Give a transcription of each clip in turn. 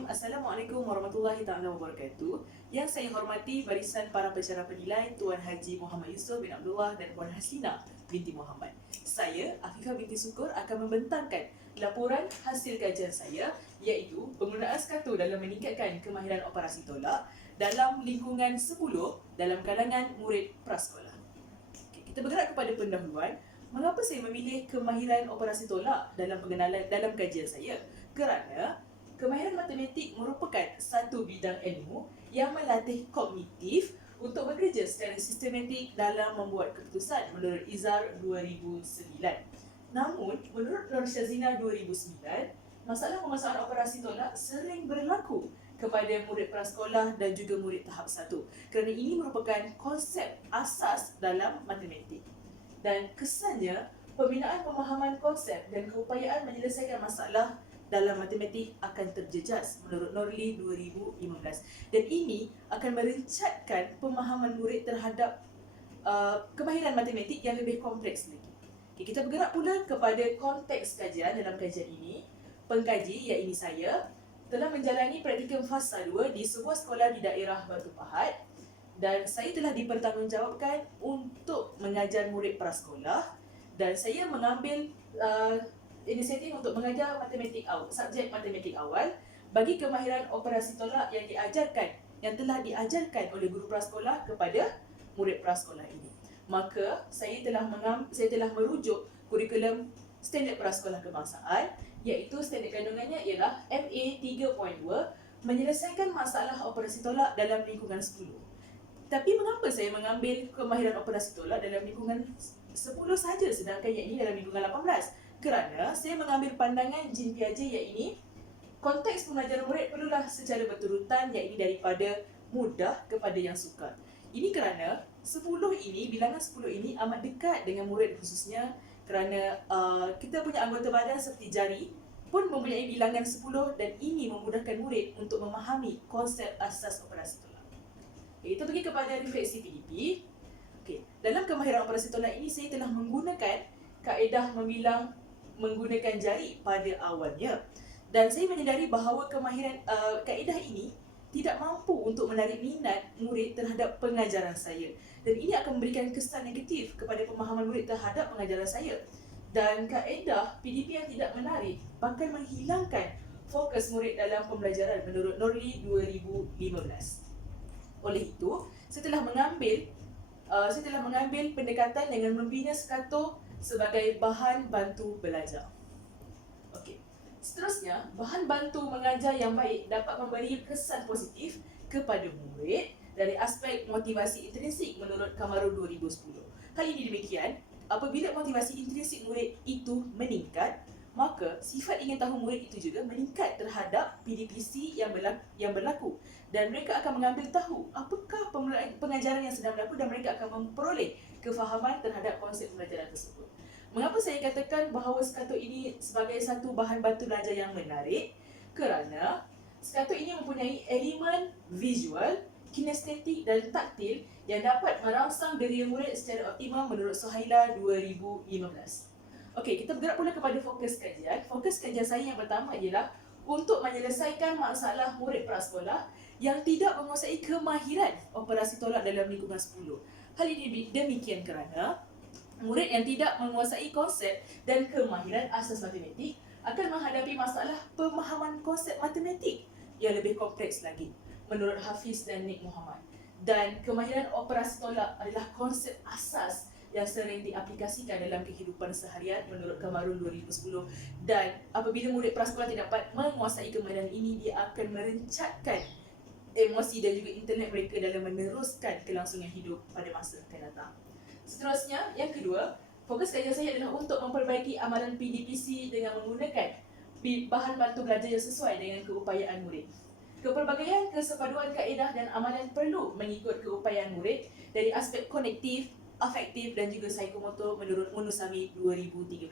Bismillahirrahmanirrahim. Assalamualaikum warahmatullahi taala wabarakatuh. Yang saya hormati barisan para pensyarah penilai Tuan Haji Muhammad Yusof bin Abdullah dan Puan Haslina binti Muhammad. Saya, Afifah binti Sukur, akan membentangkan laporan hasil kajian saya, iaitu penggunaan SCATO dalam meningkatkan kemahiran operasi tolak dalam lingkungan 10 dalam kalangan murid prasekolah. Kita bergerak kepada pendahuluan. Mengapa saya memilih kemahiran operasi tolak dalam pengenalan dalam kajian saya? Kerana kemahiran matematik merupakan satu bidang ilmu yang melatih kognitif untuk bekerja secara sistematik dalam membuat keputusan menurut IZAR 2009. Namun, menurut Nur Syazina 2009, masalah pemasaran operasi tolak sering berlaku kepada murid prasekolah dan juga murid tahap 1 kerana ini merupakan konsep asas dalam matematik. Dan kesannya, pembinaan pemahaman konsep dan keupayaan menyelesaikan masalah dalam matematik akan terjejas menurut Norli 2015. Dan ini akan merencatkan pemahaman murid terhadap kemahiran matematik yang lebih kompleks lagi. Kita bergerak pula kepada konteks kajian dalam kajian ini. Pengkaji, iaitu saya, telah menjalani praktikum fasa 2 di sebuah sekolah di daerah Batu Pahat. Dan saya telah dipertanggungjawabkan untuk mengajar murid prasekolah dan saya mengambil inisiatif untuk mengajar subjek matematik awal bagi kemahiran operasi tolak yang telah diajarkan oleh guru prasekolah kepada murid prasekolah ini. Maka saya telah merujuk kurikulum standard prasekolah kebangsaan, iaitu standard kandungannya ialah MA 3.2, menyelesaikan masalah operasi tolak dalam lingkungan 10. Tapi mengapa saya mengambil kemahiran operasi tolak dalam lingkungan 10 saja sedangkan yang ini dalam lingkungan 18? Kerana saya mengambil pandangan Jean Piaget iaitu konteks pengajaran murid perlulah secara berturutan iaitu daripada mudah kepada yang sukar. Ini kerana bilangan 10 ini amat dekat dengan murid khususnya kerana kita punya anggota badan seperti jari pun mempunyai bilangan 10 dan ini memudahkan murid untuk memahami konsep asas operasi tolak. Kita pergi kepada refleksi PDP. Dalam kemahiran operasi tolak ini saya telah menggunakan kaedah membilang menggunakan jari pada awalnya. Dan saya menyedari bahawa kemahiran kaedah ini tidak mampu untuk menarik minat murid terhadap pengajaran saya. Dan ini akan memberikan kesan negatif kepada pemahaman murid terhadap pengajaran saya. Dan kaedah PDP yang tidak menarik bakal menghilangkan fokus murid dalam pembelajaran menurut Norli 2015. Oleh itu, saya telah mengambil pendekatan dengan membina SCATO sebagai bahan bantu belajar. Seterusnya, bahan bantu mengajar yang baik dapat memberi kesan positif kepada murid dari aspek motivasi intrinsik menurut Kamarul 2010. Hal ini demikian, apabila motivasi intrinsik murid itu meningkat, maka sifat ingin tahu murid itu juga meningkat terhadap PDPC yang berlaku dan mereka akan mengambil tahu apakah pengajaran yang sedang berlaku dan mereka akan memperoleh kefahaman terhadap konsep pembelajaran tersebut. Mengapa saya katakan bahawa SCATO ini sebagai satu bahan bantu belajar yang menarik? Kerana SCATO ini mempunyai elemen visual, kinestetik dan taktil yang dapat merangsang diri murid secara optimal menurut Sohaila 2015. Kita bergerak pula kepada fokus kajian. Fokus kajian saya yang pertama ialah untuk menyelesaikan masalah murid prasekolah yang tidak menguasai kemahiran operasi tolak dalam lingkungan 10. Hal ini demikian kerana murid yang tidak menguasai konsep dan kemahiran asas matematik akan menghadapi masalah pemahaman konsep matematik yang lebih kompleks lagi menurut Hafiz dan Nik Muhammad. Dan kemahiran operasi tolak adalah konsep asas yang sering diaplikasikan dalam kehidupan seharian menurut Kamarul 2010. Dan apabila murid prasekolah tidak dapat menguasai kemahiran ini, dia akan merencatkan emosi dan juga internet mereka dalam meneruskan kelangsungan hidup pada masa akan datang. Seterusnya, yang kedua, fokus kajian saya adalah untuk memperbaiki amalan PDPC dengan menggunakan bahan bantu belajar yang sesuai dengan keupayaan murid. Kepelbagaian kesepaduan kaedah dan amalan perlu mengikut keupayaan murid dari aspek konektif, afektif dan juga psikomotor menurut Munusami 2013.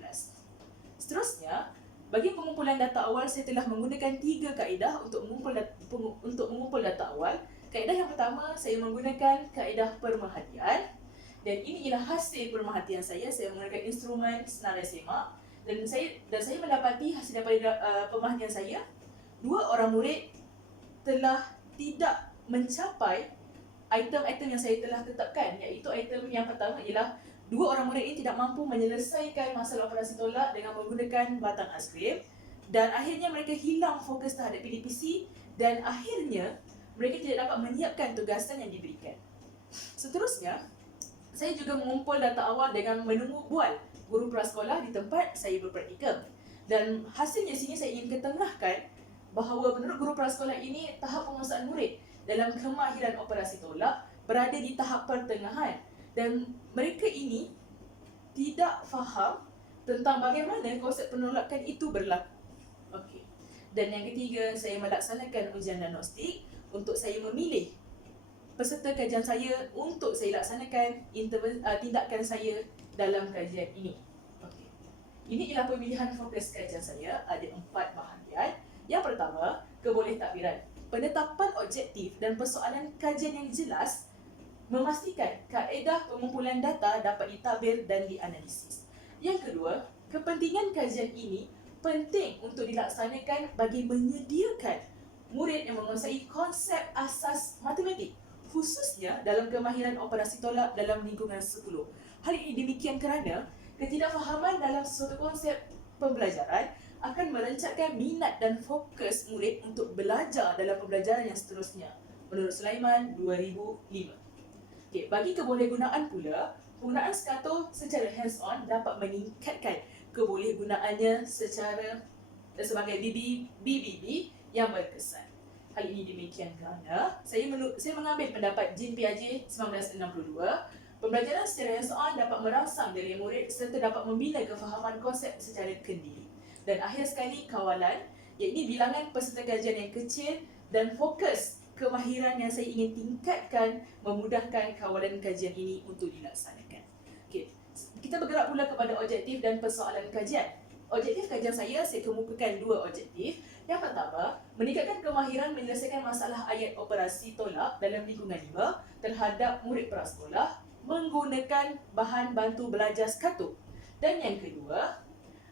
Seterusnya, bagi pengumpulan data awal saya telah menggunakan 3 kaedah untuk mengumpul data awal. Kaedah yang pertama, saya menggunakan kaedah pemerhatian. Dan ini ialah hasil pemerhatian saya. Saya menggunakan instrumen senarai semak dan saya mendapati hasil daripada pemerhatian saya, 2 orang murid telah tidak mencapai item-item yang saya telah tetapkan, iaitu item yang pertama ialah dua orang murid ini tidak mampu menyelesaikan masalah operasi tolak dengan menggunakan batang aiskrim, dan akhirnya mereka hilang fokus terhadap PDPC dan akhirnya mereka tidak dapat menyiapkan tugasan yang diberikan. Seterusnya, saya juga mengumpul data awal dengan menunggu bual guru prasekolah di tempat saya berpraktikum. Dan hasilnya sini saya ingin ketengahkan bahawa menurut guru prasekolah ini, tahap penguasaan murid dalam kemahiran operasi tolak berada di tahap pertengahan dan mereka ini tidak faham tentang bagaimana konsep penolakan itu berlaku. Okey. Dan yang ketiga, saya melaksanakan ujian diagnostik untuk saya memilih peserta kajian saya untuk saya laksanakan tindakan saya dalam kajian ini. Okey. Ini ialah pemilihan fokus kajian saya, ada 4 bahagian. Yang pertama, kebolehtakbiran. Penetapan objektif dan persoalan kajian yang jelas memastikan kaedah pengumpulan data dapat ditadbir dan dianalisis. Yang kedua, kepentingan kajian ini penting untuk dilaksanakan bagi menyediakan murid yang menguasai konsep asas matematik, khususnya dalam kemahiran operasi tolak dalam lingkungan 10. Hal ini demikian kerana ketidakfahaman dalam sesuatu konsep pembelajaran akan merencatkan minat dan fokus murid untuk belajar dalam pembelajaran yang seterusnya. Menurut Sulaiman 2005. Okay, bagi kebolehgunaan pula, penggunaan skato secara hands-on dapat meningkatkan kebolehgunaannya sebagai BBB yang berkesan. Hal ini demikian kerana saya mengambil pendapat Jean Piaget 1962. Pembelajaran secara hands-on dapat merangsang diri murid serta dapat membina kefahaman konsep secara kendiri. Dan akhir sekali, kawalan, iaitu bilangan peserta kajian yang kecil dan fokus kemahiran yang saya ingin tingkatkan memudahkan kawalan kajian ini untuk dilaksanakan. Okey, kita bergerak pula kepada objektif dan persoalan kajian. Objektif kajian saya kemukakan 2 objektif. Yang pertama, meningkatkan kemahiran menyelesaikan masalah ayat operasi tolak dalam lingkungan 5 terhadap murid prasekolah menggunakan bahan bantu belajar skato. Dan yang kedua,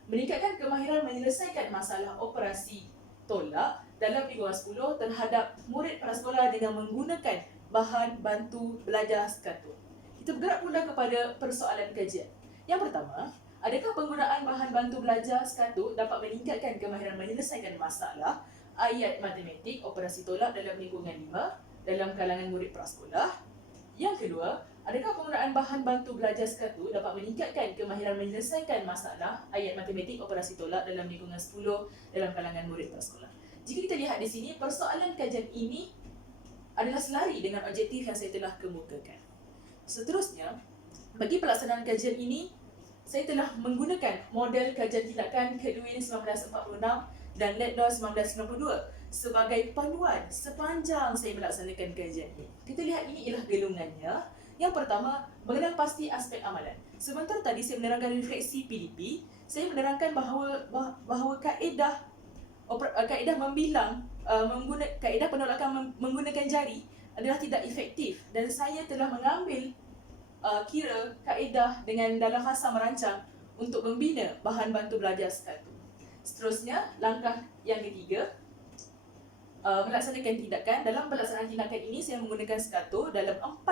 meningkatkan kemahiran menyelesaikan masalah operasi tolak dalam lingkungan 10 terhadap murid prasekolah dengan menggunakan bahan bantu belajar skato. Kita bergerak pula kepada persoalan kajian. Yang pertama, adakah penggunaan bahan bantu belajar skato dapat meningkatkan kemahiran menyelesaikan masalah ayat matematik operasi tolak dalam lingkungan 5 dalam kalangan murid prasekolah? Yang kedua, adakah penggunaan bahan bantu belajar skato dapat meningkatkan kemahiran menyelesaikan masalah ayat matematik operasi tolak dalam lingkungan 10 dalam kalangan murid prasekolah? Jika kita lihat di sini, persoalan kajian ini adalah selari dengan objektif yang saya telah kemukakan. Seterusnya, bagi pelaksanaan kajian ini, saya telah menggunakan model kajian tindakan Kedwin 1946 dan Ledlaw 1992 sebagai panduan sepanjang saya melaksanakan kajian ini. Kita lihat ini ialah gelungannya. Yang pertama, mengenal pasti aspek amalan. Sebentar tadi saya menerangkan refleksi PDP, saya menerangkan bahawa kaedah membilang kaedah penolakan menggunakan jari adalah tidak efektif dan saya telah mengambil kira kaedah dengan dalam fasa merancang untuk membina bahan bantu belajar skato. Seterusnya, langkah yang ketiga, melaksanakan tindakan. Dalam pelaksanaan tindakan ini, saya menggunakan skato dalam 4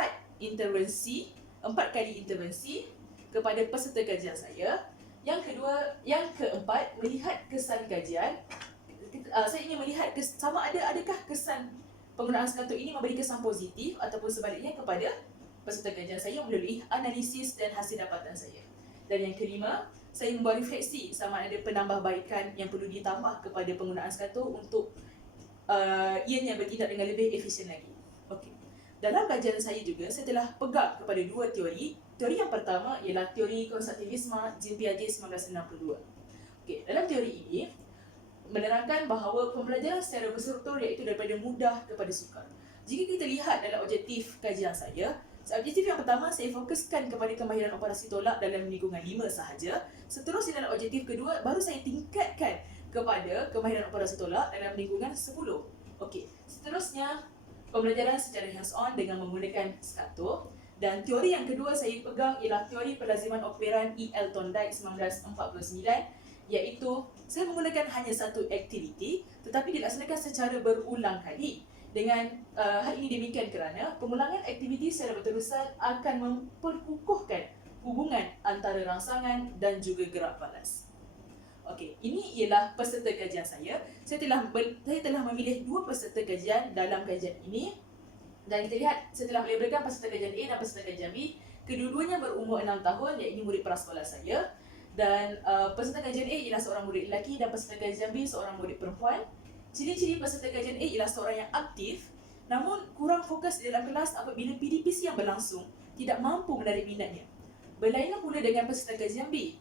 kali intervensi kepada peserta kajian saya. Yang keempat, melihat kesan kajian. Saya ingin melihat adakah kesan penggunaan skato ini memberi kesan positif ataupun sebaliknya kepada peserta kajian saya melalui analisis dan hasil dapatan saya. Dan yang kelima, saya membuat refleksi sama ada penambahbaikan yang perlu ditambah kepada penggunaan skato untuk ianya bertindak dengan lebih efisien lagi. Okey. Dalam kajian saya juga, saya telah pegang kepada 2 teori. Teori yang pertama ialah teori konstruktivisme Jean Piaget 1962. Okey, dalam teori ini menerangkan bahawa pembelajaran secara berstruktur iaitu daripada mudah kepada sukar. Jika kita lihat dalam objektif kajian saya, objektif yang pertama saya fokuskan kepada kemahiran operasi tolak dalam lingkungan 5 sahaja. Seterusnya dalam objektif kedua, baru saya tingkatkan kepada kemahiran operasi tolak dalam lingkungan 10. Okey, seterusnya pembelajaran secara hands-on dengan menggunakan skato. Dan teori yang kedua saya pegang ialah teori pelaziman operan E.L. Thorndike 1949, iaitu saya menggunakan hanya satu aktiviti tetapi dilaksanakan secara berulang kali. Dengan hal ini demikian kerana pengulangan aktiviti secara berterusan akan memperkukuhkan hubungan antara rangsangan dan juga gerak balas. Okey, ini ialah peserta kajian saya. Saya telah memilih 2 peserta kajian dalam kajian ini. Dan kita lihat setelah melabelkan peserta kajian A dan peserta kajian B, kedua-duanya berumur 6 tahun, iaitu murid prasekolah saya. Dan peserta kajian A ialah seorang murid lelaki dan peserta kajian B seorang murid perempuan. Ciri-ciri peserta kajian A ialah seorang yang aktif namun kurang fokus di dalam kelas apabila PDPC yang berlangsung tidak mampu menarik minatnya. Berlainan pula dengan peserta kajian B.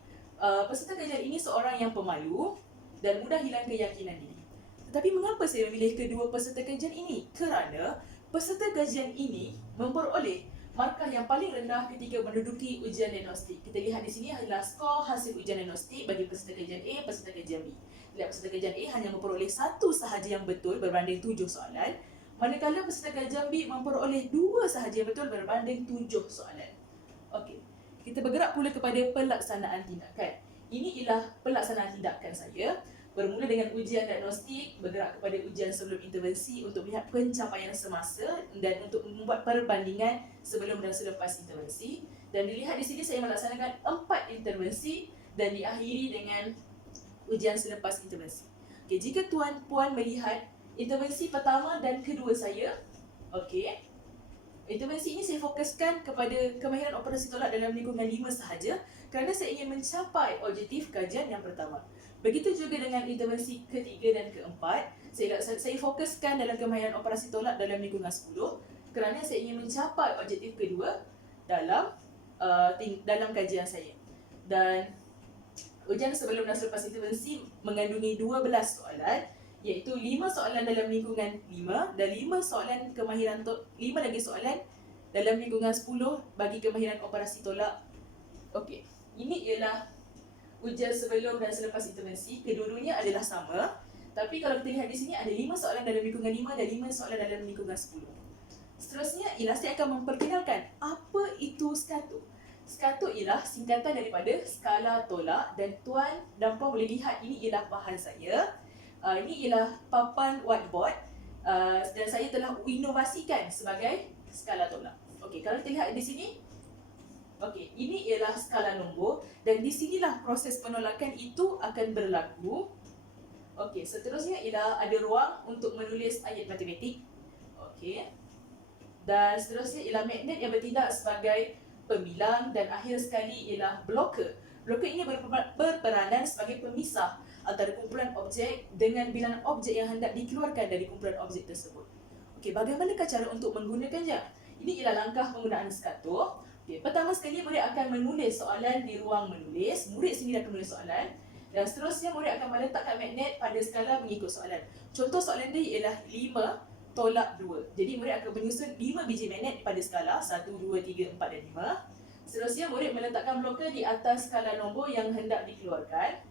Peserta kajian ini seorang yang pemalu dan mudah hilang keyakinan diri. Tetapi mengapa saya memilih kedua peserta kajian ini? Kerana peserta kajian ini memperoleh markah yang paling rendah ketika menduduki ujian diagnostik. Kita lihat di sini adalah skor hasil ujian diagnostik bagi peserta kajian A, peserta kajian B. Lihat peserta kajian A hanya memperoleh 1 sahaja yang betul berbanding 7 soalan, manakala peserta kajian B memperoleh 2 sahaja yang betul berbanding 7 soalan. Okey, kita bergerak pula kepada pelaksanaan tindakan. Ini ialah pelaksanaan tindakan saya. Bermula dengan ujian diagnostik, bergerak kepada ujian sebelum intervensi untuk melihat pencapaian semasa dan untuk membuat perbandingan sebelum dan selepas intervensi. Dan dilihat di sini saya melaksanakan 4 intervensi dan diakhiri dengan ujian selepas intervensi. Okey, jika tuan-puan melihat intervensi pertama dan kedua saya, okey, intervensi ini saya fokuskan kepada kemahiran operasi tolak dalam lingkungan 5 sahaja kerana saya ingin mencapai objektif kajian yang pertama. Begitu juga dengan intervensi ketiga dan keempat, saya fokuskan dalam kemahiran operasi tolak dalam lingkungan 10 kerana saya ingin mencapai objektif kedua dalam kajian saya. Dan ujian sebelum dan selepas intervensi mengandungi 12 soalan, iaitu 5 soalan dalam lingkungan 5 dan 5 soalan kemahiran 5 lagi soalan dalam lingkungan 10 bagi kemahiran operasi tolak. Okey, ini ialah ujian sebelum dan selepas intervensi. Kedua-duanya adalah sama, tapi kalau kita lihat di sini ada 5 soalan dalam lingkungan 5 dan 5 soalan dalam lingkungan 10. Seterusnya ialah saya akan memperkenalkan apa itu SCATU. SCATU ialah singkatan daripada skala tolak dan tuan dan puan boleh lihat ini ialah bahan saya. Ini ialah papan whiteboard dan saya telah inovasikan sebagai skala tolak. Okey, kalau kita lihat di sini, okey, ini ialah skala nombor dan di sinilah proses penolakan itu akan berlaku. Okey, seterusnya ialah ada ruang untuk menulis ayat matematik. Okey. Dan seterusnya ialah magnet yang bertindak sebagai pembilang dan akhir sekali ialah bloker. Bloker ini berperanan sebagai pemisah antara kumpulan objek dengan bilangan objek yang hendak dikeluarkan dari kumpulan objek tersebut. Okey, bagaimanakah cara untuk menggunakannya? Ini ialah langkah penggunaan SCATU. Okey, pertama sekali murid akan menulis soalan di ruang menulis. Murid sendiri akan menulis soalan. Dan seterusnya murid akan meletakkan magnet pada skala mengikut soalan. Contoh soalan dia ialah 5 tolak 2. Jadi murid akan menyusun 5 biji magnet pada skala 1, 2, 3, 4 dan 5. Seterusnya murid meletakkan bloker di atas skala nombor yang hendak dikeluarkan.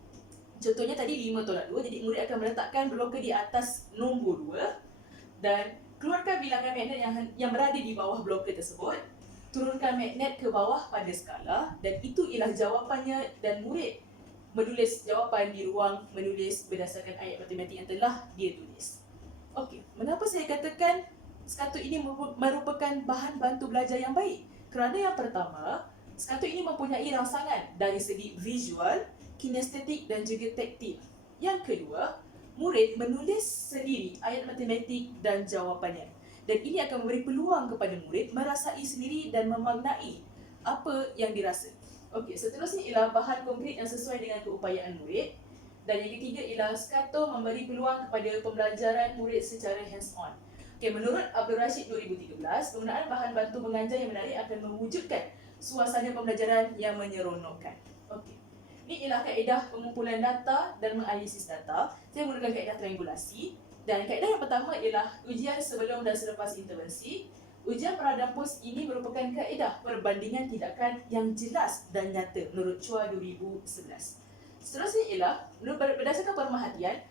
Contohnya tadi 5 tolak 2. Jadi murid akan meletakkan bloker di atas nombor 2 dan keluarkan bilangan magnet yang berada di bawah bloker tersebut. Turunkan magnet ke bawah pada skala dan itu ialah jawapannya dan murid menulis jawapan di ruang menulis berdasarkan ayat matematik yang telah dia tulis. Okey, mengapa saya katakan SCATU ini merupakan bahan bantu belajar yang baik? Kerana yang pertama, SCATU ini mempunyai rangsangan dari segi visual, kinestetik dan juga taktil. Yang kedua, murid menulis sendiri ayat matematik dan jawapannya. Dan ini akan memberi peluang kepada murid merasai sendiri dan memaknai apa yang dirasa. Okey, seterusnya ialah bahan konkret yang sesuai dengan keupayaan murid. Dan yang ketiga ialah SCATU memberi peluang kepada pembelajaran murid secara hands-on. Okay, menurut Abdul Rashid 2013, penggunaan bahan bantu mengajar yang menarik akan mewujudkan suasana pembelajaran yang menyeronokkan. Okey, ini ialah kaedah pengumpulan data dan menganalisis data. Saya menggunakan kaedah triangulasi. Dan kaedah yang pertama ialah ujian sebelum dan selepas intervensi. Ujian Pradampus ini merupakan kaedah perbandingan tindakan yang jelas dan nyata menurut Chua 2011. Seterusnya ialah berdasarkan pemerhatian.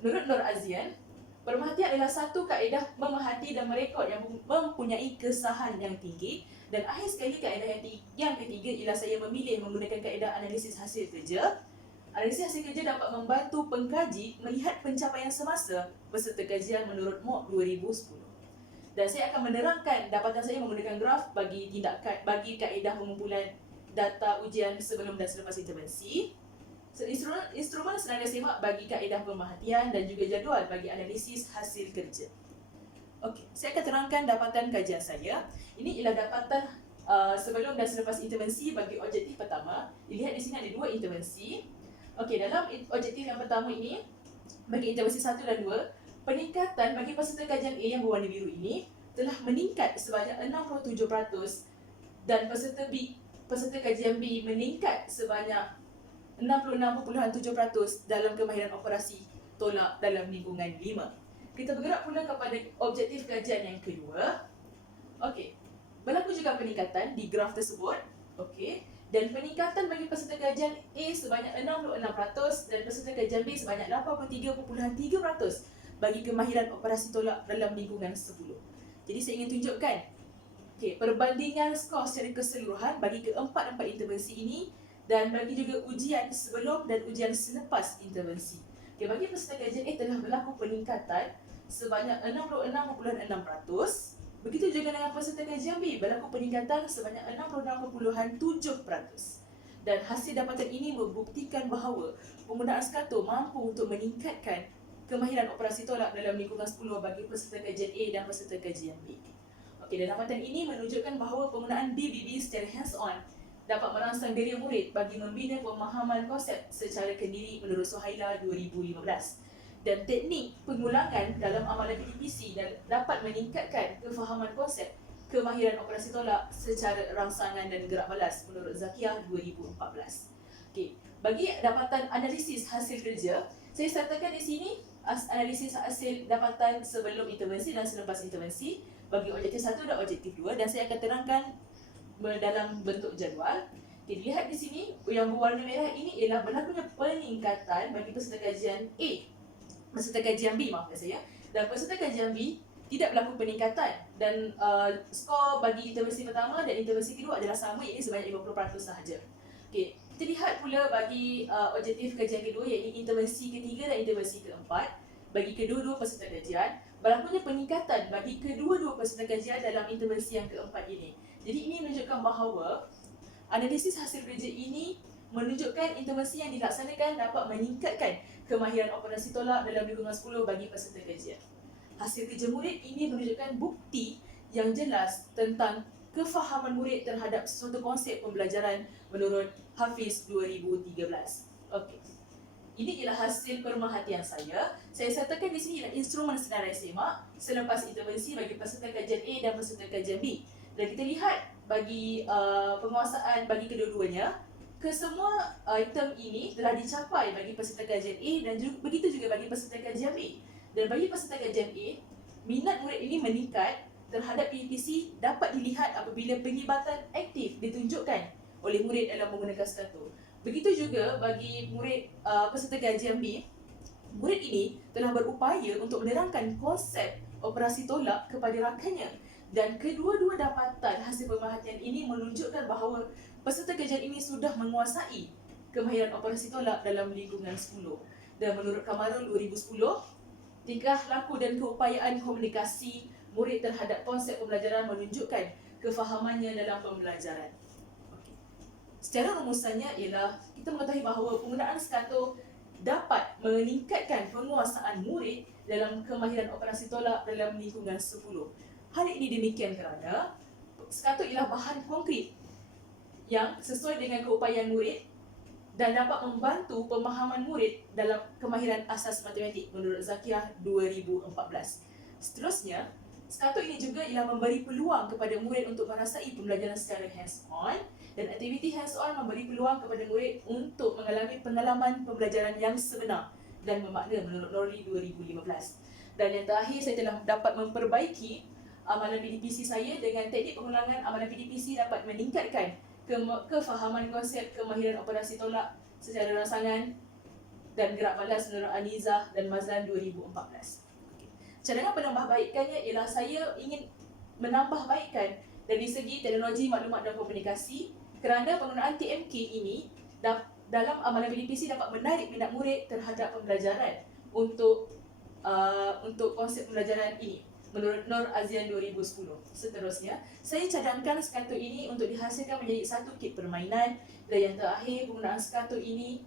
Menurut Nur Azian, pemerhatian adalah satu kaedah memerhati dan merekod yang mempunyai kesahan yang tinggi. Dan akhir sekali kaedah yang ketiga ialah saya memilih menggunakan kaedah analisis hasil kerja. Analisis hasil kerja dapat membantu pengkaji melihat pencapaian semasa peserta kajian menurut MOOC 2010. Dan saya akan menerangkan dapatan saya menggunakan graf bagi kaedah pengumpulan data ujian sebelum dan selepas intervensi. Instrumen senarai semak bagi kaedah pemerhatian dan juga jadual bagi analisis hasil kerja. Okey, saya akan terangkan dapatan kajian saya. Ini ialah dapatan sebelum dan selepas intervensi bagi objektif pertama. Dilihat di sini ada dua intervensi. Okey, dalam objektif yang pertama ini, bagi intervensi 1 dan 2, peningkatan bagi peserta kajian A yang berwarna biru ini telah meningkat sebanyak 67% dan peserta kajian B meningkat sebanyak 66.7% dalam kemahiran operasi tolak dalam lingkungan 5. Kita bergerak pula kepada objektif kajian yang kedua. Okey, berlaku juga peningkatan di graf tersebut. Okey, dan peningkatan bagi peserta kajian A sebanyak 66% dan peserta kajian B sebanyak 83.3% bagi kemahiran operasi tolak dalam lingkungan 10. Jadi saya ingin tunjukkan perbandingan skor secara keseluruhan bagi keempat-empat intervensi ini dan bagi juga ujian sebelum dan ujian selepas intervensi. Bagi peserta kajian A telah berlaku peningkatan sebanyak 66.6%. Begitu juga dengan peserta kajian B, berlaku peningkatan sebanyak 66.7%. Dan hasil dapatan ini membuktikan bahawa penggunaan SCATO mampu untuk meningkatkan kemahiran operasi tolak dalam lingkungan 10 bagi peserta kajian A dan peserta kajian B. Okey, dan dapatan ini menunjukkan bahawa penggunaan BBB secara hands-on dapat merangsang diri murid bagi membina pemahaman konsep secara kendiri menurut Suhaila 2015. Dan teknik pengulangan dalam amalan PDPC dapat meningkatkan kefahaman konsep kemahiran operasi tolak secara rangsangan dan gerak balas menurut Zakiah 2014. Okey, bagi dapatan analisis hasil kerja, saya sertakan di sini analisis hasil dapatan sebelum intervensi dan selepas intervensi bagi objektif 1 dan objektif 2, dan saya akan terangkan dalam bentuk jadual. Okay, dilihat di sini yang berwarna merah ini ialah berlakunya peningkatan bagi peserta kajian A, peserta kajian B, maafkan saya, dan peserta kajian B tidak berlaku peningkatan dan skor bagi intervensi pertama dan intervensi kedua adalah sama, iaitu sebanyak 50% sahaja. Okay, kita lihat pula bagi objektif kajian kedua, iaitu intervensi ketiga dan intervensi keempat. Bagi kedua-dua peserta kajian, berlakunya peningkatan bagi kedua-dua peserta kajian dalam intervensi yang keempat ini. Jadi ini menunjukkan bahawa analisis hasil kerja ini menunjukkan intervensi yang dilaksanakan dapat meningkatkan kemahiran operasi tolak dalam lingkungan 10 bagi peserta kajian. Hasil kerja murid ini menunjukkan bukti yang jelas tentang kefahaman murid terhadap sesuatu konsep pembelajaran menurut Hafiz 2013. Okey. Ini ialah hasil pemerhatian saya. Saya sertakan di sini ialah instrumen senarai semak selepas intervensi bagi peserta kajian A dan peserta kajian B. Dan kita lihat bagi penguasaan bagi kedua-duanya, kesemua item ini telah dicapai bagi peserta kajian A dan begitu juga bagi peserta kajian B. Dan bagi peserta kajian A, minat murid ini meningkat terhadap PDPC dapat dilihat apabila penglibatan aktif ditunjukkan oleh murid dalam menggunakan SCATO. Begitu juga bagi murid peserta kajian B, murid ini telah berupaya untuk menerangkan konsep operasi tolak kepada rakannya, dan kedua-dua dapatan hasil pemerhatian ini menunjukkan bahawa peserta kajian ini sudah menguasai kemahiran operasi tolak dalam lingkungan 10. Dan menurut Kamarul 2010, tingkah laku dan keupayaan komunikasi murid terhadap konsep pembelajaran menunjukkan kefahamannya dalam pembelajaran. Secara rumusannya ialah kita mengetahui bahawa penggunaan SCATO dapat meningkatkan penguasaan murid dalam kemahiran operasi tolak dalam lingkungan 10. Hal ini demikian kerana SCATO ialah bahan konkret yang sesuai dengan keupayaan murid dan dapat membantu pemahaman murid dalam kemahiran asas matematik menurut Zakiah 2014. Seterusnya, SCATO ini juga ialah memberi peluang kepada murid untuk merasai pembelajaran secara hands-on, dan aktiviti hands-on memberi peluang kepada murid untuk mengalami pengalaman pembelajaran yang sebenar dan bermakna menurut Norley 2015. Dan yang terakhir, saya telah dapat memperbaiki amalan PDPC saya dengan teknik pengulangan amalan PDPC dapat meningkatkan kefahaman konsep kemahiran operasi tolak secara rangsangan dan gerak balas menurut Anizah dan Mazlan 2014. Cadangan penambahbaikannya ialah saya ingin menambahbaikkan dari segi teknologi maklumat dan komunikasi, kerana penggunaan TMK ini dalam amalan PDPC dapat menarik minat murid terhadap pembelajaran untuk konsep pembelajaran ini. menurut Nur Azian 2010. Seterusnya, saya cadangkan skatur ini untuk dihasilkan menjadi satu kit permainan, dan yang terakhir, penggunaan skatur ini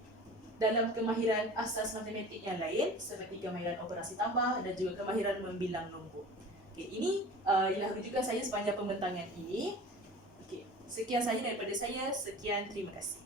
dalam kemahiran asas matematik yang lain seperti kemahiran operasi tambah dan juga kemahiran membilang nombor. Okey, ini ialah rujukan saya sepanjang pembentangan ini. Okey, sekian sahaja daripada saya. Sekian, terima kasih.